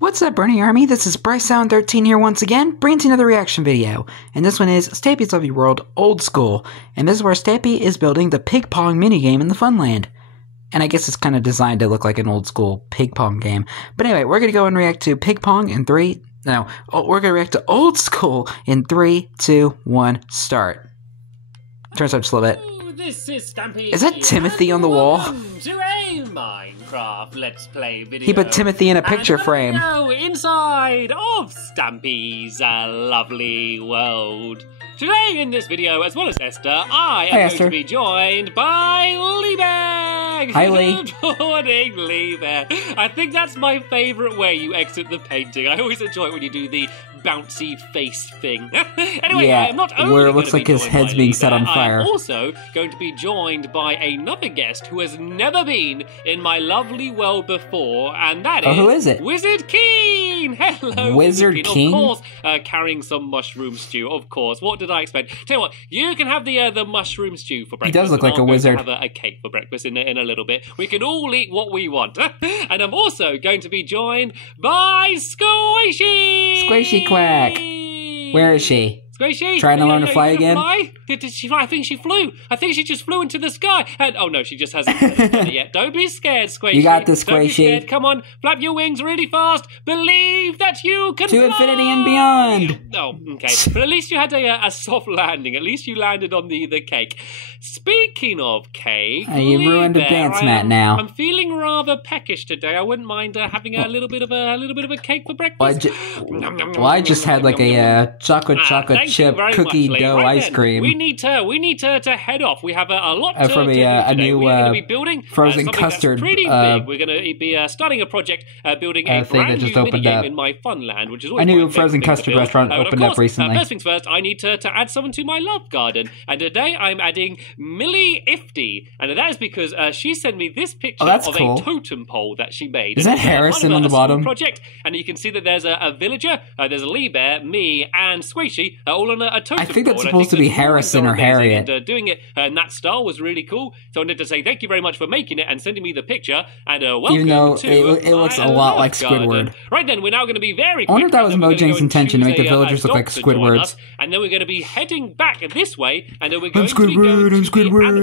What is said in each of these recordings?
What's up, Bernie Army? This is BryceAllen13 here once again, bringing you another reaction video. And this one is Stampy's Lovely World Old School. And this is where Stampy is building the pig pong minigame in the Funland. And I guess it's kind of designed to look like an old school pig pong game. But anyway, we're going to go and react to pig pong in we're going to react to old school in 3, 2, 1, start. Turns up just a little bit. This is Stampy. Is that Timothy on the wall? To a Minecraft Let's Play video. He put Timothy in a picture and frame. Go inside of Stampy's lovely world. Today in this video, as well as Esther, I am going to be joined by Lee. Hi, Lee. Good morning, Lee. I think that's my favourite way you exit the painting. I always enjoy it when you do the bouncy face thing. Anyway, yeah, I'm not only where it looks like his head's being set on fire. I'm also going to be joined by another guest who has never been in my lovely world before, and that is... who is it? Wizard Keen! Hello, Wizard King? Of course, carrying some mushroom stew, of course. What did I expect? Tell you what, you can have the mushroom stew for breakfast. He does look like a wizard. Have a cake for breakfast in a little bit. We can all eat what we want. And I'm also going to be joined by Squishy! Squishy Quack. Where is she? Squishy, trying to learn to fly again? Did she fly? I think she flew. I think she just flew into the sky. And oh no, she just hasn't done it yet. Don't be scared, Squishy. You got this, Squishy. Don't be scared. Come on, flap your wings really fast. Believe that you can to fly. infinity and beyond. Oh, okay. But at least you had a soft landing. At least you landed on the cake. Speaking of cake, you ruined the dance mat now. I'm feeling rather peckish today. I wouldn't mind having a little bit of a cake for breakfast. I just had like a chocolate chip cookie dough ice cream. We need to head off. We have a lot to from do today. a new We're going to be building frozen something custard. That's pretty big. We're going to be starting a project building a thing that brand just new opened minigame up. in my Funland, which is always a new my frozen favorite custard thing to build. restaurant opened up recently. First things first, I need to add someone to my love garden, and today I'm adding Millie Ifty, and that is because she sent me this picture of cool. a totem pole that she made. Is that Harrison on the bottom? Project, and you can see that there's a villager, there's a Lee Bear, me, and Squishy all on a totem pole. I think that's supposed to be Harrison or Harriet. And doing it in that style was really cool. So I wanted to say thank you very much for making it and sending me the picture. And welcome. Even though to it looks a lot like Squidward. Right then, we're now going to be very quick. I wonder if that was Mojang's intention to make the villagers look like Squidwards. And then we're going to be heading back this way, and then we're going Squidward, to be going to I'm Squidward.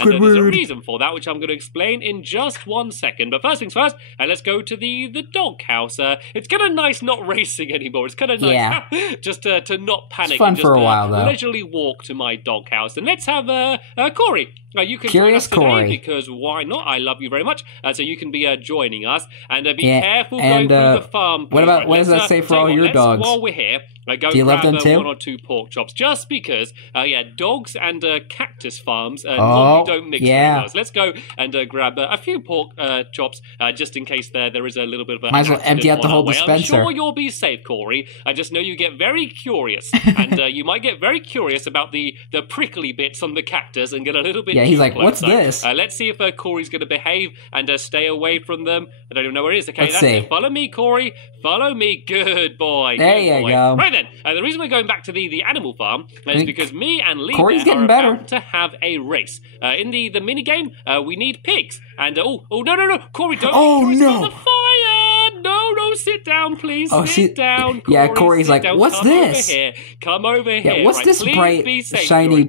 And there's a reason for that, which I'm going to explain in just 1 second. But first things first, let's go to the dog house. It's kind of nice not racing anymore. It's kind of nice just to not panic. It's fun and just, for a while, though. Leisurely walk to my dog house. And let's have Corey. You can Curious join us today Corey. because why not? I love you very much. So you can be joining us. And be careful and, going through the farm. What does that say for all your dogs? While we're here, go do you love them too? 1 or 2 pork chops. Just because, dogs and cactus farms normally don't mix with us. Let's go and grab a few pork chops just in case there is a little bit of a... Might as well empty out the whole dispenser. I'm sure you'll be safe, Corey. I just know you get very curious. And you might get very curious about the prickly bits on the cactus and get a little bit... Yeah, he's like, closer. what's this? Let's see if Corey's going to behave and stay away from them. I don't even know where it is. Okay, Let's see. it. Follow me, Corey. Follow me. Good boy. There good you boy. go. Right then, the reason we're going back to the animal farm is because me and Lee getting better. about to have a race. In the mini game, we need pigs. And no, Corey, don't. Corey's on the fire. No, sit down, please. Sit down. Corey, yeah, Corey's like, what's this? Come over here. Yeah, what's this bright, shiny,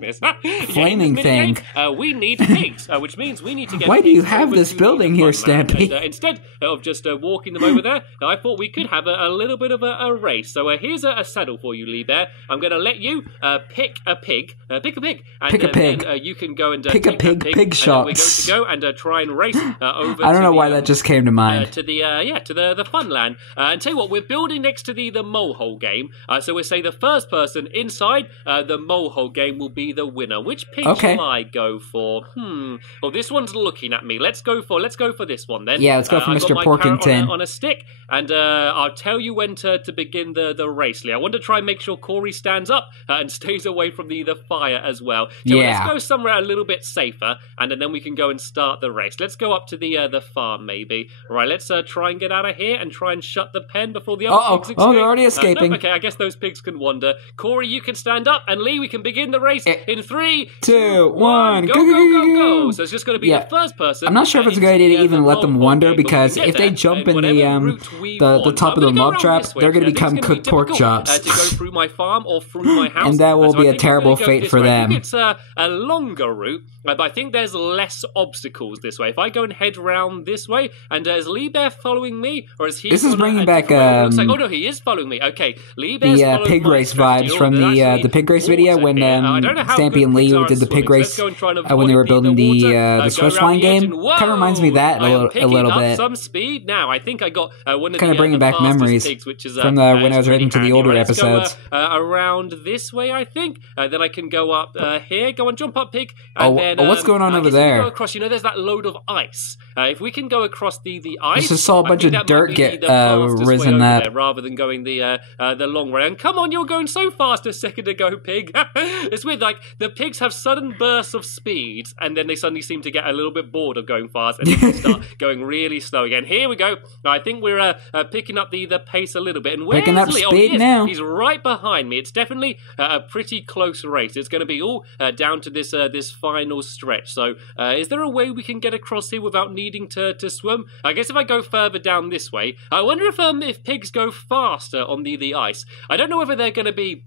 flaming thing? We need pigs, which means we need to get. Why do you have this building here, Stampy? Instead of just walking them over there, I thought we could have a little bit of a race. So here's a saddle for you, Lee Bear. I'm going to let you pick a pig. Pick a pig. And pick a pig. Then, you can go and pick a pig. Pig shots. We're going to go and try and race over. I don't know why that just came to mind. To the Funland. And tell you what, we're building next to the mole game. So we'll say the first person inside the mole game will be the winner. Which pig shall I go for? Well, this one's looking at me. Let's go for this one then. Yeah, let's go for Mr. Porkington. On a stick, and I'll tell you when to begin the race, Lee. I want to try and make sure Corey stands up and stays away from the fire as well. So let's go somewhere a little bit safer, and then we can go and start the race. Let's go up to the farm, maybe. Right, let's try and get out of here and try and shut the pen 10 before the other pigs escape. Oh, they're already escaping. No, okay, I guess those pigs can wander. Corey, you can stand up, and Lee, we can begin the race in 3, 2, 1. Go. So it's just going to be the first person. I'm not sure if it's a good idea to even let them wander, because if they jump in the top of the mob trap, they're going to become cooked pork chops. To go through my farm or through my house. And that will be a terrible fate for them. I think it's a longer route, but I think there's less obstacles this way. If I go and head round this way, and is Lee Bear following me, or is he? This is bringing back oh no, he is following me. Okay, Lee Bear's the pig race vibes from the pig race video when Stampy and Lee did the pig race when they were building the Swiss line game. Kind of reminds me of that a little bit. Some speed now. I think I got one of kind of bringing back memories pigs, which is, from when I was writing to the older episodes. Go, around this way, I think. Then I can go up here. Go on, jump up, pig. And then, what's going on over there? Go across. There's that load of ice. If we can go across the ice, I just saw a bunch of dirt get risen up rather than going the long way. And come on, you're going so fast a second ago, pig. It's weird. Like the pigs have sudden bursts of speed, and then they suddenly seem to get a little bit bored of going fast, and they start going really slow again. Here we go. I think we're picking up the pace a little bit, and picking up speed now. He's right behind me. It's definitely a pretty close race. It's going to be all down to this final stretch. So, is there a way we can get across here without needing to swim? I guess if I go further down this way, I wonder if pigs go faster on the ice. I don't know whether they're going to be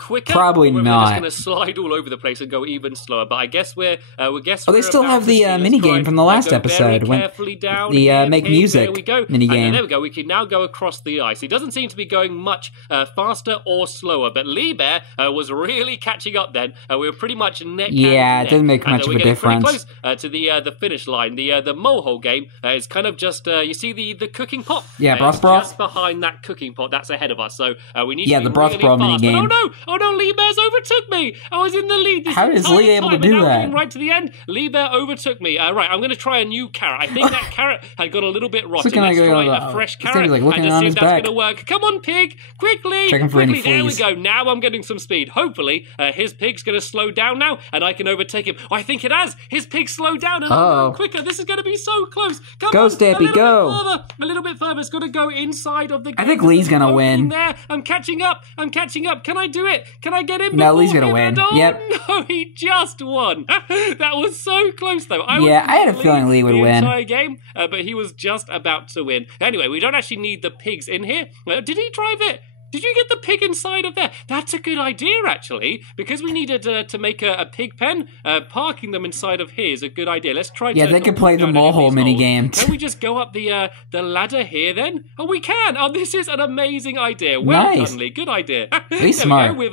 quicker. Probably or not. They're just going to slide all over the place and go even slower. But I guess we're they still have the mini game from the last episode when the make music mini game. There we go. We can now go across the ice. He doesn't seem to be going much faster or slower. But Lee Bear was really catching up. Then we were pretty much neck. Yeah, it didn't make much of a difference. Close to the finish line. The mole game is kind of just you see the cooking pot. Yeah, broth brawl. Just behind that cooking pot. That's ahead of us. So we need. Yeah, to be the broth really brawl mini game. Oh no, Lee Bear's overtook me. I was in the lead. How is Lee able to do that? Right to the end, Lee Bear overtook me. Right, I'm going to try a new carrot. I think that carrot had got a little bit rotten. Let's try a fresh carrot and just see if that's going to work. Come on, pig. Quickly. Checking for any There we fleas. go. Now I'm getting some speed. Hopefully, his pig's going to slow down now, and I can overtake him. I think it has. His pig slowed down, and I'm going quicker. This is going to be so close. Come on, Stampy, go. A little bit further. It's going to go inside of the game. I think Lee's going to win. There. I'm catching up. Can I do it? Can I get him? No, Lee's going to win. Yep. No, he just won. That was so close, though. I had a feeling Lee would win. Entire game, but he was just about to win. Anyway, we don't actually need the pigs in here. Did he drive it? Did you get the pig inside of there? That's a good idea, actually, because we needed to make a pig pen. Parking them inside of here is a good idea. Let's try. Yeah, they could play the mole mini game. Can we just go up the ladder here then? Oh, we can. Oh, this is an amazing idea. Well done, Lee. Good idea. Be smart. We've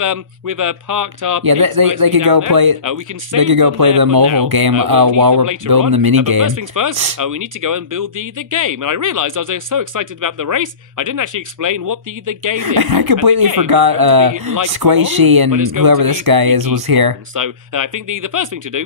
parked our. Yeah, they could go play. We can they could go play the mole game while we're building the mini game. First things first, we need to go and build the game. And I realised I was so excited about the race, I didn't actually explain what the game is. I completely forgot Squishy and whoever this guy is was here. So I think the first thing to do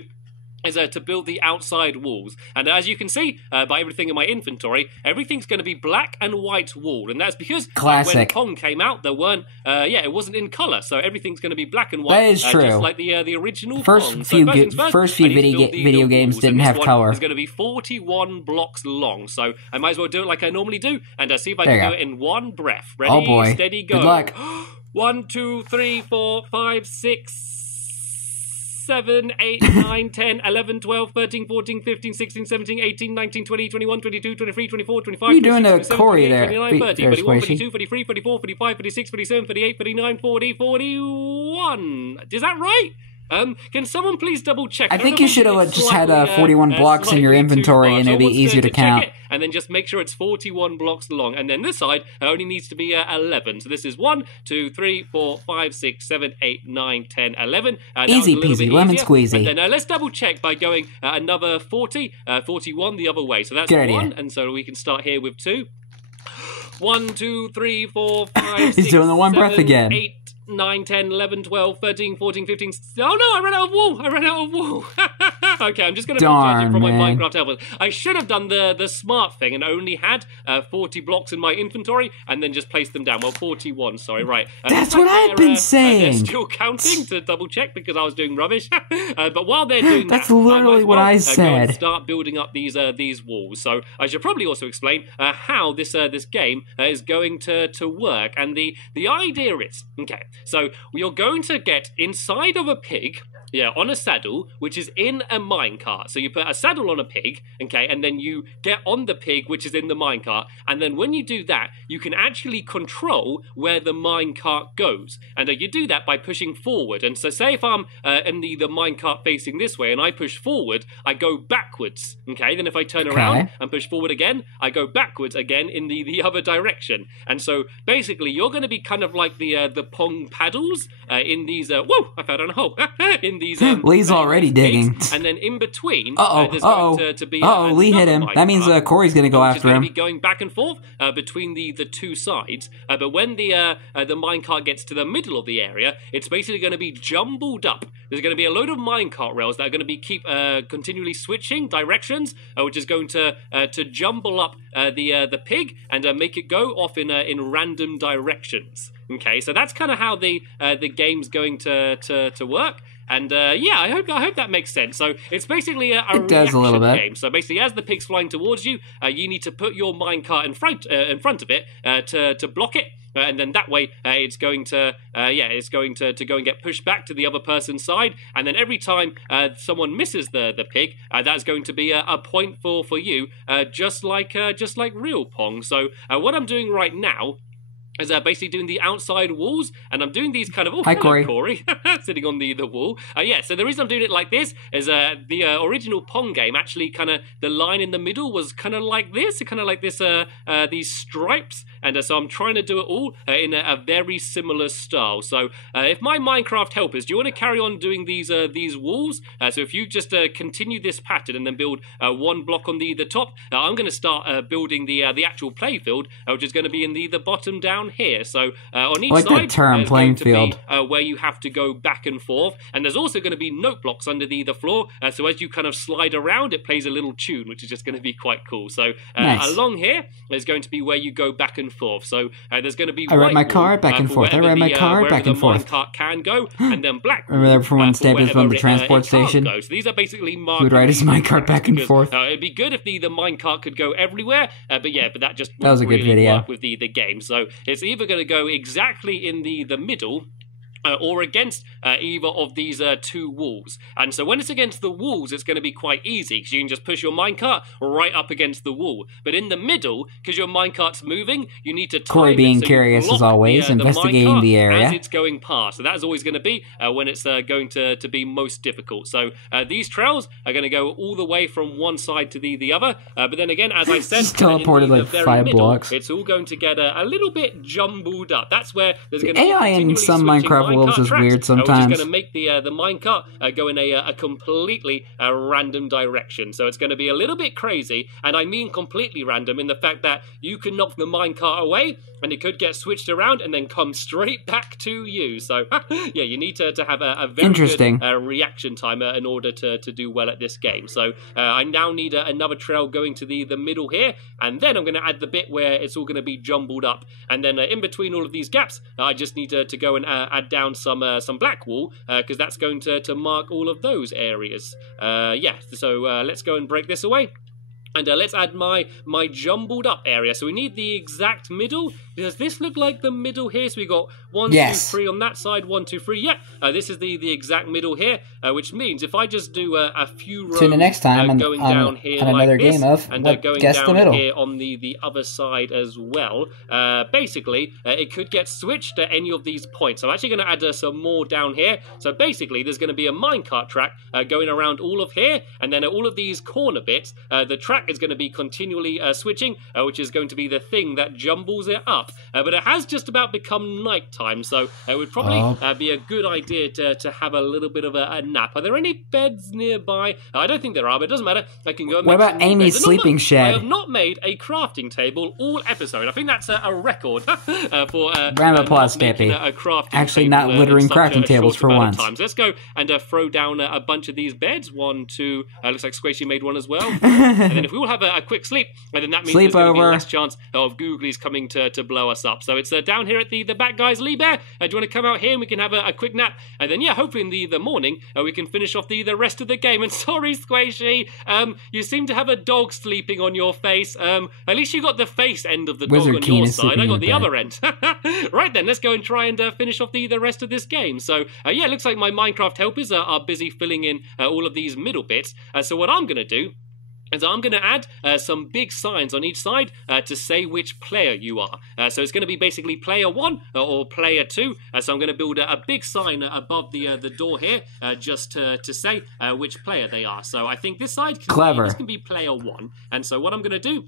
is to build the outside walls. And as you can see by everything in my inventory, everything's going to be black and white walled. And that's because when Pong came out, there weren't, it wasn't in colour. So everything's going to be black and white. That is true. Just like the original first Pong. First few video games didn't have colour. It's going to be 41 blocks long. So I might as well do it like I normally do and see if I can do it in one breath. Ready, steady, go. Good luck. 1, 2, 3, 4, 5, 6, 7, 8, 9, 10, 11, 12, 13, 14, 15, 16, 17, 18, 19, 20, 21, 22, 23, 24, 25, what are you doing to Corey there? 29, 30, 31, 32, 33, 34, 45, 46, 47, 48, 49, 40, 41. Is that right? Can someone please double check? I think you should have just had 41 blocks in your inventory and it'd be easier to count. And then just make sure it's 41 blocks long. And then this side only needs to be 11. So this is 1, 2, 3, 4, 5, 6, 7, 8, 9, 10, 11. Easy peasy, lemon squeezy. And then let's double check by going another 40, 41 the other way. So that's 1. And so we can start here with 2. 1, 2, 3, 4, 5, 6, He's doing the one breath again. 8, 9, 10, 11, 12, 13, 14, 15... Oh no, I ran out of wool! Okay, I'm just going to judge it from my Minecraft helpers. I should have done the smart thing and only had 40 blocks in my inventory and then just placed them down. Well, 41, sorry, right. That's what I've been saying. They're still counting to double check because I was doing rubbish. But while they're doing that's literally what I said. Go and start building up these walls. So I should probably also explain how this game is going to work. And the idea is, okay, so you're going to get inside of a pig, on a saddle, which is in a minecart. So you put a saddle on a pig, okay, and then you get on the pig, which is in the minecart. And then when you do that, you can actually control where the minecart goes. And you do that by pushing forward. And so say if I'm in the minecart facing this way and I push forward, I go backwards, okay? Then if I turn around and push forward again, I go backwards again in the other direction. And so basically you're going to be kind of like the Pong paddles in these, whoa, I fell down a hole, in these Lee's already digging, and then in between there's going to be Lee hit him. That means Corey's going to go after him. Going to be going back and forth between the two sides. But when the minecart gets to the middle of the area, it's basically going to be jumbled up. There's going to be a load of minecart rails that are going to be continually switching directions, which is going to jumble up the pig and make it go off in random directions. Okay, so that's kind of how the game's going to work. And I hope that makes sense. So it's basically a reaction game. So basically, as the pig's flying towards you, you need to put your minecart in front of it to block it. And then that way, it's going to go and get pushed back to the other person's side. And then every time someone misses the pig, that's going to be a point for you, just like real Pong. So what I'm doing right now is basically doing the outside walls, and I'm doing these kind of... Oh, hi, hello, Corey. Sitting on the wall. So the reason I'm doing it like this is the original Pong game, actually kind of, the line in the middle was kind of like this, these stripes, and so I'm trying to do it all in a very similar style. So if my Minecraft helpers, do you want to carry on doing these walls? So if you just continue this pattern and then build one block on the top, I'm going to start building the actual playfield, which is going to be in the bottom down here. So on each side, there's going to be where you have to go back and forth, and there's also going to be note blocks under the floor. So as you kind of slide around, it plays a little tune, which is just going to be quite cool. So along here, there's going to be where you go back and forth. So there's going to be I ride my car back and forth. I ride my car back and forth. The minecart can go, and then black. Remember that from when Stampy was on the transport station? So these are basically marked. He would ride his minecart back and forth. It'd be good if the minecart could go everywhere, but that just that was a good video work with the game. So it's either going to go exactly in the middle, or against either of these two walls. And so when it's against the walls, it's going to be quite easy, because you can just push your minecart right up against the wall. But in the middle, because your minecart's moving, you need to time Corey being curious as always, investigating the area as it's going past. So that is always going to be when it's going to be most difficult. So these trails are going to go all the way from one side to the other. But then again, as I said, teleported like 5 blocks. It's all going to get a little bit jumbled up. That's where there's going to be AI in some Minecraft worlds is weird sometimes. Which is going to make the minecart go in a completely random direction. So it's going to be a little bit crazy, and I mean completely random in the fact that you can knock the minecart away, and it could get switched around and then come straight back to you. So you need to have a very good reaction time in order to do well at this game. So I now need another trail going to the middle here, and then I'm going to add the bit where it's all going to be jumbled up, and then in between all of these gaps, I just need to go and add down some black wool, because that's going to mark all of those areas. So let's go and break this away. And let's add my jumbled up area. So we need the exact middle. Does this look like the middle here? So we got 1, 2, 3 on that side, 1, 2, 3. Yeah, this is the exact middle here, which means if I just do a few rows, the next time going down here on another like this, game of and what, going guess down the middle here on the other side as well. Basically, it could get switched at any of these points. I'm actually going to add some more down here. So basically, there's going to be a minecart track going around all of here, and then at all of these corner bits, the track is going to be continually switching, which is going to be the thing that jumbles it up. But it has just about become night time, so it would probably be a good idea to have a little bit of a nap. Are there any beds nearby? I don't think there are, but it doesn't matter. I can go and What about Amy's sleeping shed? I have not made a crafting table all episode. I think that's a record for round of applause, Stampy. Actually, not littering crafting tables for once. So let's go and throw down a bunch of these beds. 1, 2. Looks like Squishy made one as well. And then if we all have a quick sleep, then that means there's going to be less chance of Googlies coming to blow us up. So it's down here at the back, guys. Lee Bear, do you want to come out here and we can have a quick nap? And then, yeah, hopefully in the morning, we can finish off the rest of the game. And sorry, Squishy, you seem to have a dog sleeping on your face. At least you got the face end of the dog on your side. I got the other end. Right then, let's go and try and finish off the rest of this game. So, yeah, it looks like my Minecraft helpers are busy filling in all of these middle bits. So what I'm going to do is I'm going to add some big signs on each side to say which player you are. So it's going to be basically player 1 or player 2. So I'm going to build a big sign above the door here just to say which player they are. So I think this side can be player 1. And so what I'm going to do,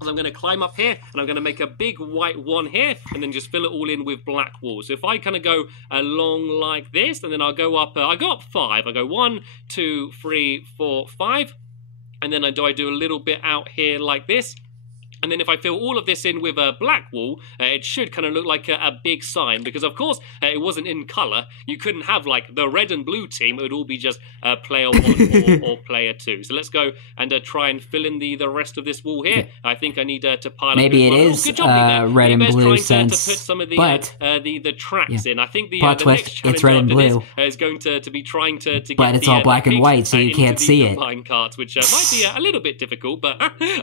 I'm going to climb up here and I'm going to make a big white one here and then just fill it all in with black walls. So if I kind of go along like this and then I'll go up, 5. I go 1, 2, 3, 4, 5. And then I do a little bit out here like this. And then if I fill all of this in with a black wall, it should kind of look like a big sign. Because, of course, it wasn't in colour. You couldn't have, like, the red and blue team. It would all be just player 1 or player 2. So let's go and try and fill in the rest of this wall here. I think I need to pile Maybe up. Maybe it is red and blue since... to put some of the tracks in. I think the next challenge it's red and blue. Is going to be trying to get but it's all black and white, so you can't see it. Line carts, which might be a little bit difficult, but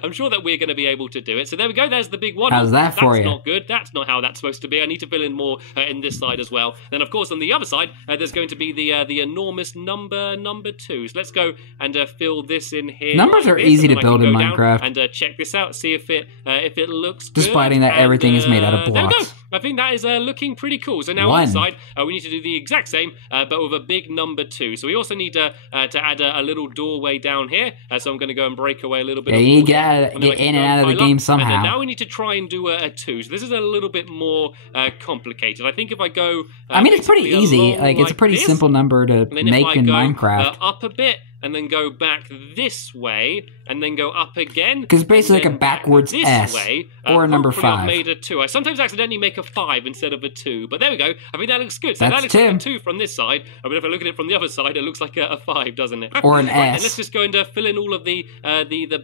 I'm sure that we're going to be able to do it. So there we go. There's the big one. How's that for you? That's not good. That's not how that's supposed to be. I need to fill in more in this side as well. Then, of course, on the other side, there's going to be the enormous number 2. So let's go and fill this in here. Numbers are easy to build in Minecraft. And check this out. See if it looks good. Despite that everything is made out of blocks. There we go. I think that is looking pretty cool. So now on the side, we need to do the exact same, but with a big number 2. So we also need to add a little doorway down here. So I'm going to go and break away a little bit. Yeah, you got to get in and out of the game somehow. And now we need to try and do a 2. So this is a little bit more complicated. I think if I go... I mean, it's pretty easy. It's a pretty simple number to make in Minecraft. Up a bit, and then go back this way, and then go up again. Because basically like a backwards S, or a number 5. I've made a 2. I sometimes accidentally make a 5 instead of a 2, but there we go. I think that looks good. So that looks like a 2 from this side. I mean, if I look at it from the other side, it looks like a 5, doesn't it? Or an S. And let's just go and fill in all of the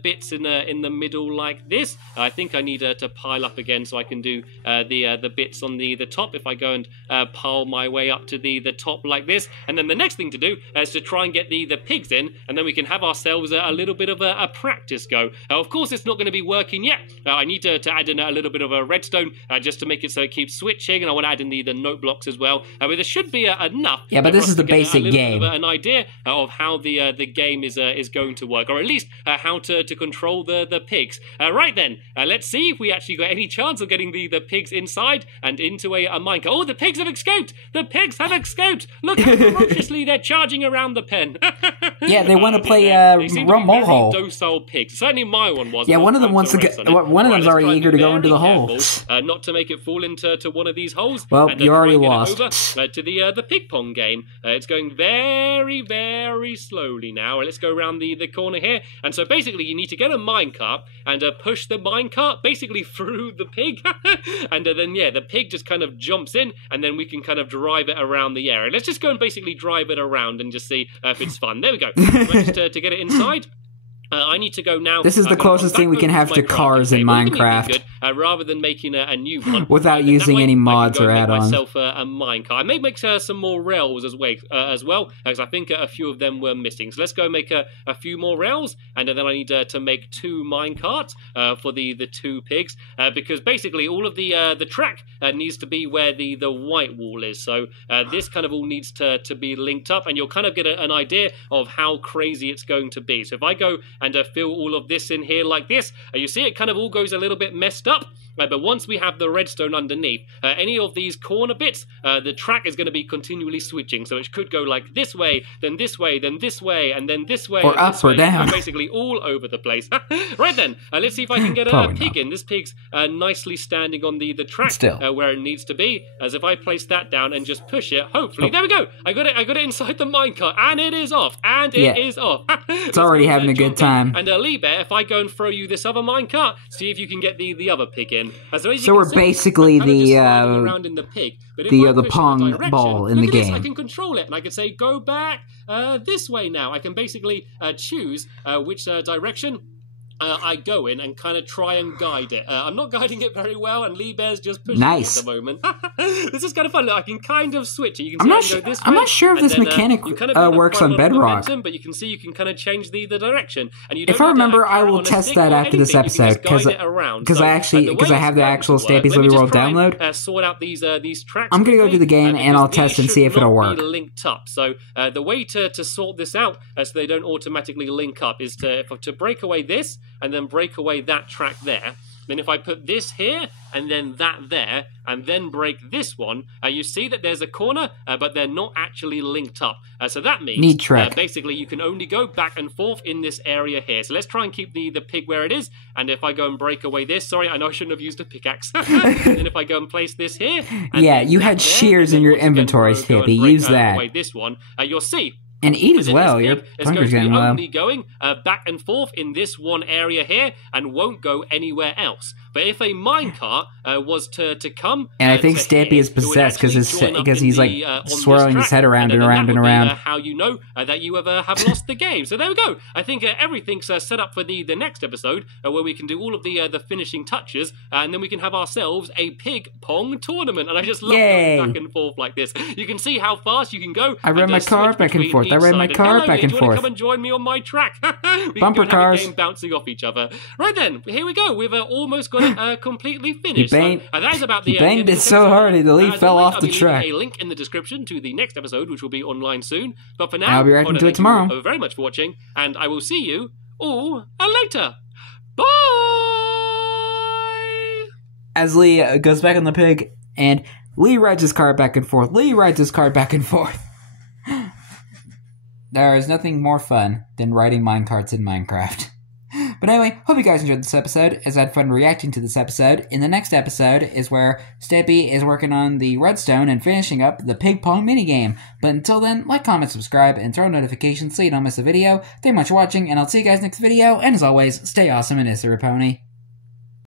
bits in the middle like this. I think I need to pile up again so I can do the bits on the top. If I go and pile my way up to the top like this, and then the next thing to do is to try and get the pigs in, and then we can have ourselves a little bit of a practice go. Of course, it's not going to be working yet. I need to add in a little bit of a redstone just to make it so it keeps switching, and I want to add in the note blocks as well. But there should be enough. Yeah, but this is the basic game. An idea of how the game is going to work, or at least how to control the pigs. Right then, let's see if we actually got any chance of getting the pigs inside and into a minecart. Oh, the pigs have escaped! The pigs have escaped! Look how ferociously they're charging around the pen. Yeah, they want to play Mole docile pigs. Certainly my one was. Yeah, one of them wants to get. One of them's already eager to go into the hole. Not to make it fall into one of these holes. Well, you already lost. Over, to the pig pong game. It's going very, very slowly now. Let's go around the corner here. And so basically, you need to get a minecart and push the minecart basically through the pig, and then yeah, the pig just kind of jumps in, and then we can kind of drive it around the area. Let's just go and basically drive it around and just see if it's fun. There we go. Managed to get it inside. I need to go now. This is the closest thing we can have to cars in Minecraft. Rather than making a new one. Without using any mods or add-ons. Myself a minecart. I may make some more rails as well, because I think a few of them were missing. So let's go make a few more rails, and then I need to make 2 minecarts for the 2 pigs, because basically all of the track needs to be where the white wall is. So this kind of all needs to be linked up, and you'll kind of get an idea of how crazy it's going to be. So if I go and fill all of this in here like this. You see it kind of all goes a little bit messed up. But once we have the redstone underneath, any of these corner bits, the track is going to be continually switching. So it could go like this way, then this way, then this way, and then this way. Or up or down. Basically all over the place. Right then, let's see if I can get a pig in. This pig's nicely standing on the track where it needs to be. As if I place that down and just push it, hopefully. There we go. I got it inside the minecart, and it is off. And it is off. It's already having a good time. And Lee Bear, if I go and throw you this other minecart, see if you can get the other pig in. So we're basically the pong ball in the game. I can control it, and I can say go back this way now. I can basically choose which direction I go in and kind of try and guide it. I'm not guiding it very well, and Lee Bear's just pushing it at the moment. This is kind of fun. Look, I can kind of switch it. You can see I'm not sure if this mechanic works on Bedrock. But you can see you can kind of change the direction. And you if I remember, I will test that after this episode because I have the actual Stampy's Living World download. Sort out these tracks. I'm gonna go do the game and I'll test and see if it'll work. Linked up. So the way to sort this out so they don't automatically link up is to break away this. And then break away that track there. Then if I put this here, and then that there, and then break this one, you see that there's a corner, but they're not actually linked up. So that means, basically, you can only go back and forth in this area here. So let's try and keep the pig where it is. And if I go and break away this, sorry, I know I shouldn't have used a pickaxe. And if I go and place this here... Yeah, you had shears in your inventory, Stampy. Use that. Away this one, you'll see... And eat as well. Your hunger's getting low. Only going back and forth in this one area here and won't go anywhere else. But if a minecart was to come... And I think Stampy is possessed because he's like swirling his head around and around and around. How you know that you have lost the game. So there we go. I think everything's set up for the next episode where we can do all of the finishing touches and then we can have ourselves a pig pong tournament. And I just love going back and forth like this. You can see how fast you can go. I ride my car back and forth. I ride my car back and forth. Do you want to come and join me on my track? Bumper cars. Game bouncing off each other. Right then, here we go. We've almost got it completely finished. That is about the he banged it so hard the leaf fell off the track. A link in the description to the next episode, which will be online soon. But for now, I'll be reacting to it tomorrow. Thank you very much for watching, and I will see you all later. Bye! As Lee goes back on the pig, and Lee rides his car back and forth. Lee rides his car back and forth. There is nothing more fun than riding minecarts in Minecraft. But anyway, hope you guys enjoyed this episode, as I had fun reacting to this episode. In the next episode is where Stampy is working on the redstone and finishing up the pig pong minigame. But until then, like, comment, subscribe, and throw notifications so you don't miss a video. Thank you much for watching, and I'll see you guys next video. And as always, stay awesome and S7EP18.